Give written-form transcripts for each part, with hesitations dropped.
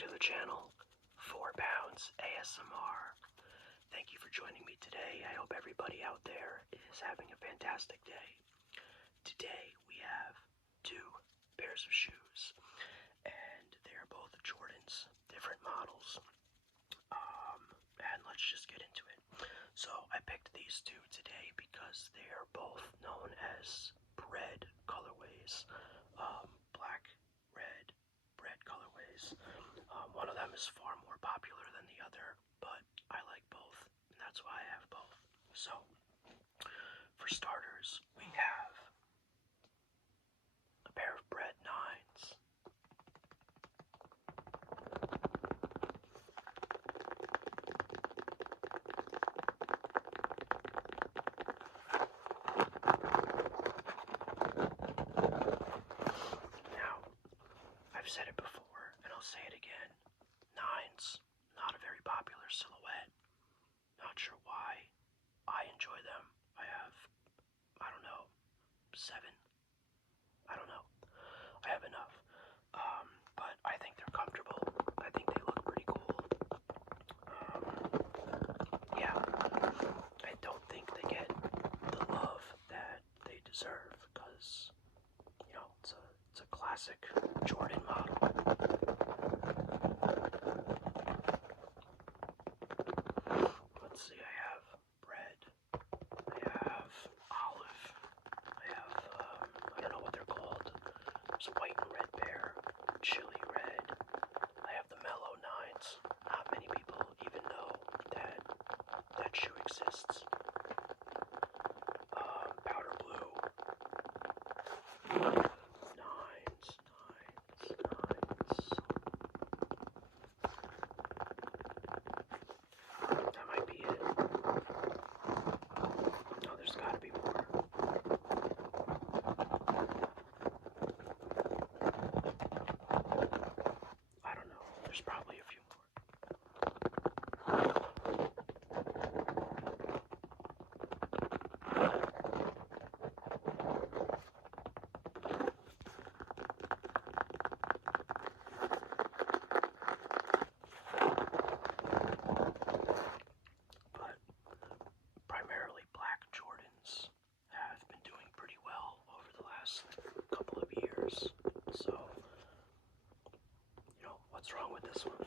to the channel, 4 Pounds ASMR. Thank you for joining me today. I hope everybody out there is having a fantastic day. Today we have 2 pairs of shoes, and they are both Jordans, different models. And let's just get into it. So I picked these 2 today because they are both known as bred colorways. Black, red, bred colorways. One of them is far more popular than the other, but I like both, and that's why I have both. So, for starters, we have a pair of bred 9s. Now, I've said it before, and I'll say it again. 9s, not a very popular silhouette. Not sure why. I enjoy them. I have, I don't know, 7. I don't know. I have enough. But I think they're comfortable. I think they look pretty cool. Yeah. I don't think they get the love that they deserve because, you know, it's a classic Jordan model. Let's see, I have red, I have olive, I have, I don't know what they're called. There's a white and red pair, chili red. I have the mellow 9s. Not many people even know that shoe exists. Powder blue. 9s. That might be it. No, there's gotta be more. I don't know. There's probably a few more. But primarily black Jordans have been doing pretty well over the last couple of years. So, you know, what's wrong with this one?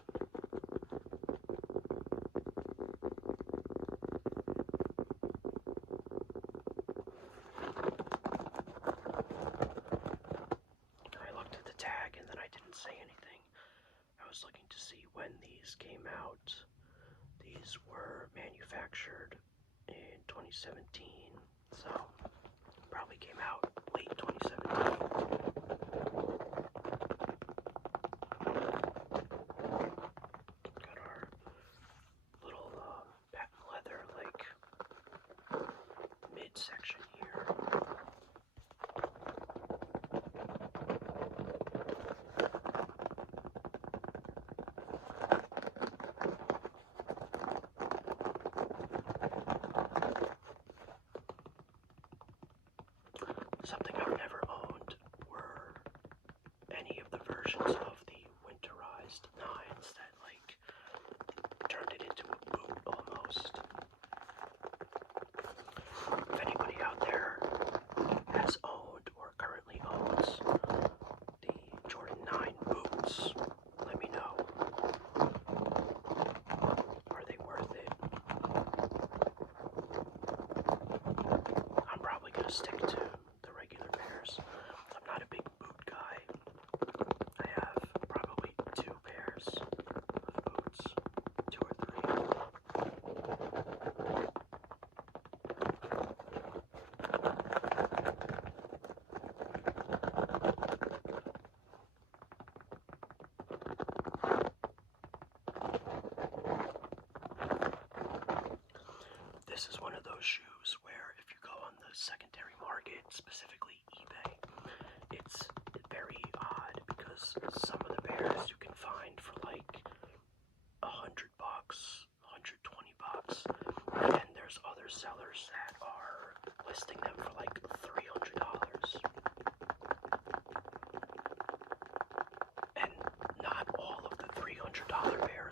I looked at the tag and then I didn't say anything. I was looking to see when these came out. These were manufactured in 2017, so probably came out late 2017. Got our little patent leather like midsection here. Something I've never owned were any of the versions of the winterized 9s that like turned it into a boot almost. If anybody out there has owned or currently owns the Jordan 9 boots, let me know. Are they worth it? I'm probably gonna stick to the regular pairs. I'm not a big boot guy. I have probably 2 pairs of boots, 2 or 3. This is one of those shoes where if you go on the secondary market, specifically eBay, it's very odd because some of the pairs you can find for like $100, $120, and then there's other sellers that are listing them for like $300. And not all of the $300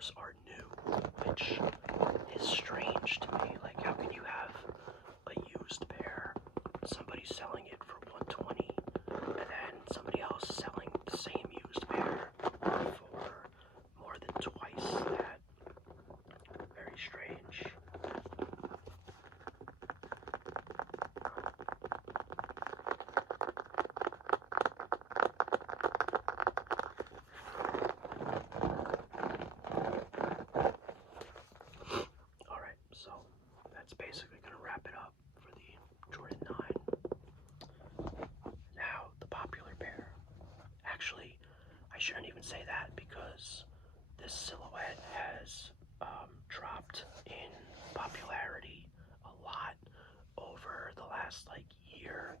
pairs are new, which is strange to me. Like, how can you have a used pair, somebody selling it for $120, and then somebody else selling the same used pair for more than twice that? Very strange. Alright, so that's basically going to wrap it up for the Jordan 9. Now, the popular pair. Actually, I shouldn't even say that because this silhouette has dropped in popularity a lot over the last like year,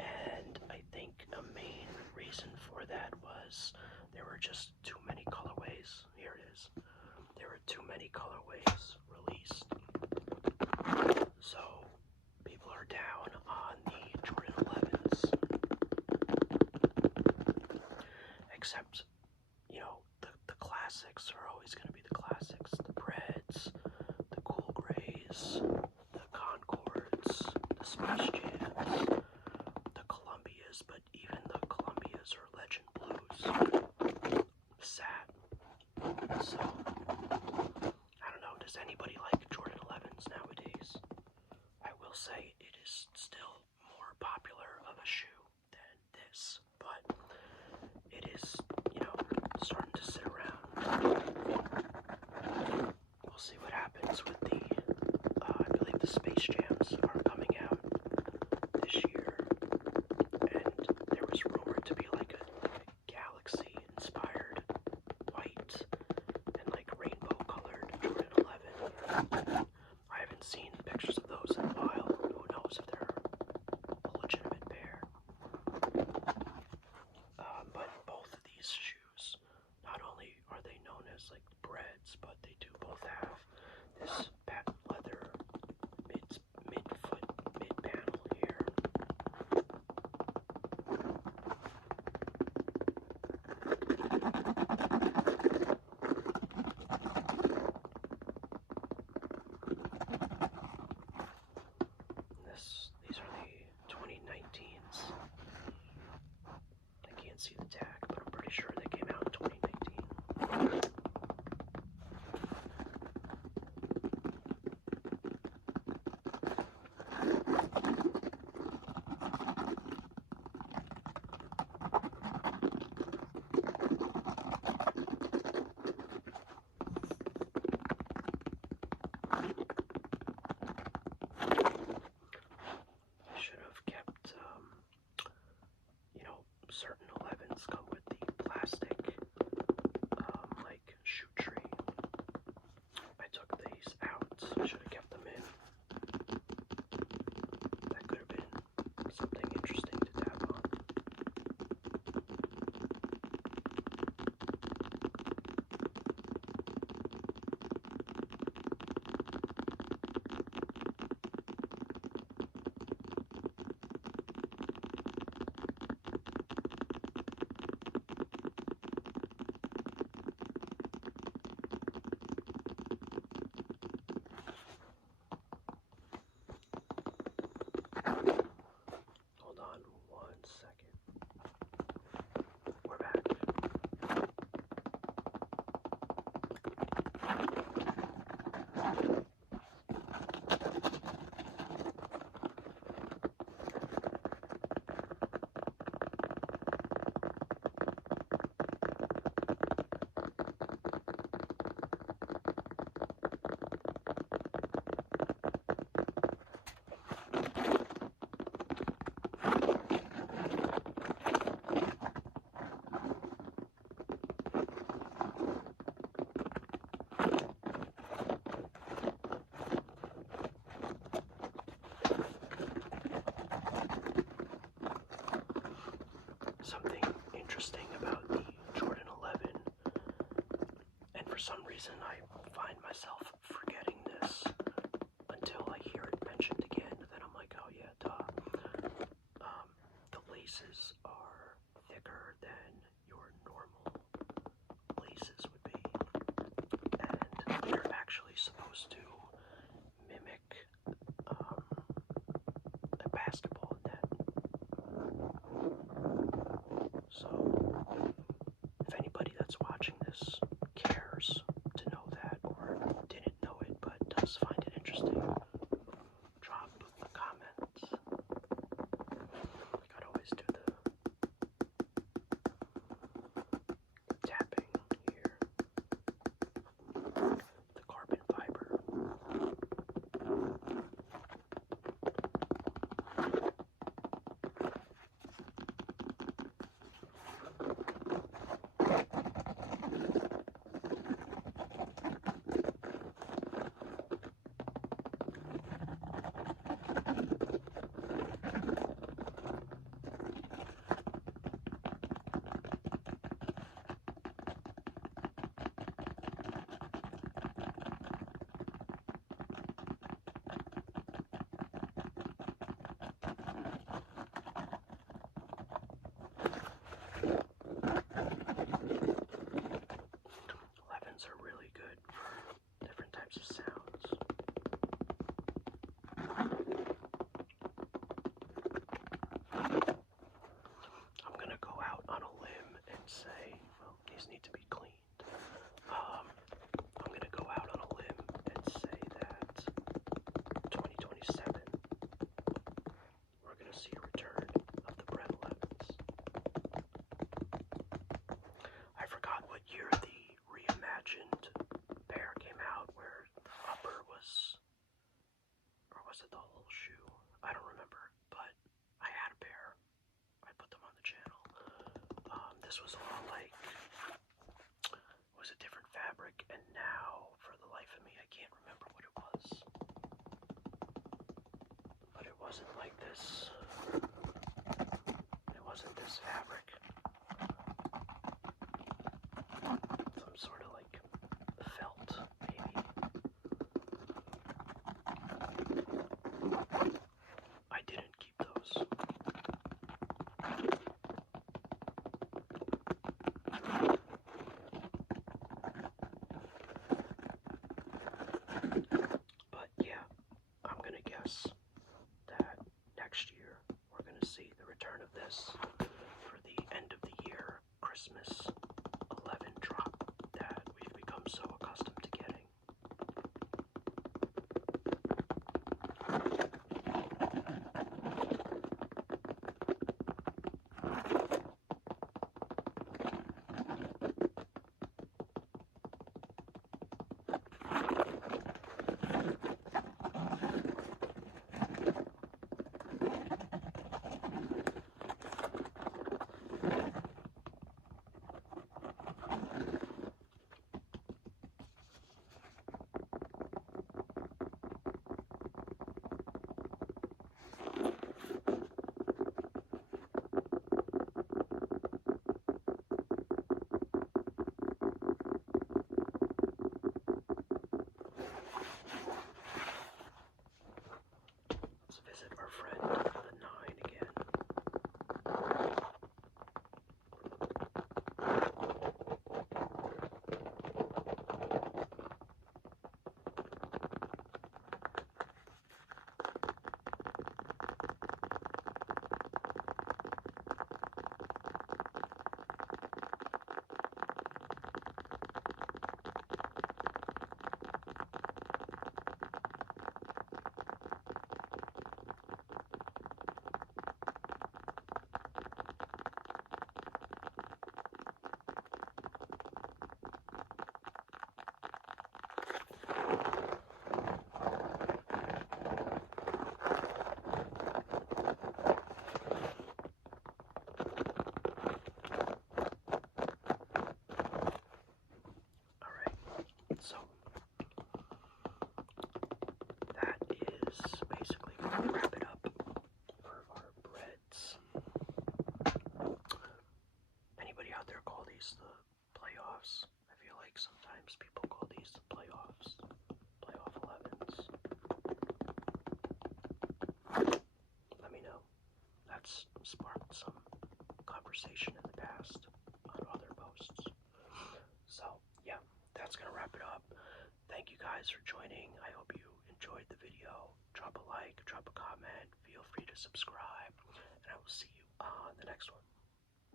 and I think a main reason for that was there were just too many colorways. Here it is. There were too many colorways released, so people are down on the Jordan 11s. Except, you know, the classics are always going to be the classics. The Breds, the Cool Grays, the Concords, the Space Jams, the Columbias, but even the Columbias are Legend Blues. Sad. So, I don't know, does anybody like Jordan 11s nowadays? I will say it is still more popular of a shoe than this, but it is, you know, starting to sit around. We'll see what happens with the, I believe the Space Jams are coming out this year, and there was rumored to be like a galaxy-inspired white and like rainbow-colored Jordan 11. I haven't seen pictures of those in a while. Who knows if they're a legitimate pair? But both of these shoes, not only are they known as like Breds, but they do both have this patent leather mid-foot, mid-panel here. These are the 2019s. I can't see the tag, but I'm pretty sure they came out in 2019. I should have kept, you know, certain 11s come with the plastic, like shoe tree. I took these out. I should have kept them in. That could have been something interesting to tap on. Hold on 1 second. We're back. Something interesting about the Jordan 11, and for some reason I find myself forgetting this until I hear it mentioned again, and then I'm like, oh yeah, duh. The laces are thicker than your normal laces would be, and supposed to mimic a basketball net. So, if anybody that's watching this cares to know that or didn't know it but does find it interesting, drop a comment. Like I'd always do the tapping here, the carbon fiber. 11s are really good for different types of sounds. I'm gonna go out on a limb and say, well, these need to be cleaned. I'm gonna go out on a limb and say that 2027, we're gonna see a return of the bred 11s. I forgot what year the reimagined pair came out, where the upper was, or was it the whole shoe? I don't remember, but I had a pair. I put them on the channel. This was all like, it was a different fabric, and now, for the life of me, I can't remember what it was. But it wasn't like this. It wasn't this fabric. Some sort of like felt, maybe. I didn't keep those. But yeah, I'm gonna guess that next year we're gonna see the return of this for the end of the year Christmas 11 drop that we've become so accustomed to getting. Let's visit our friend the 9 again. So that is basically going to wrap it up for our breads. Anybody out there call these the playoffs? I feel like sometimes people call these the playoffs, playoff 11s. Let me know. That's sparked some conversation in the past on other posts. So yeah, that's that's gonna wrap it up. Thank you guys for joining. I hope you enjoyed the video. Drop a like, drop a comment. Feel free to subscribe.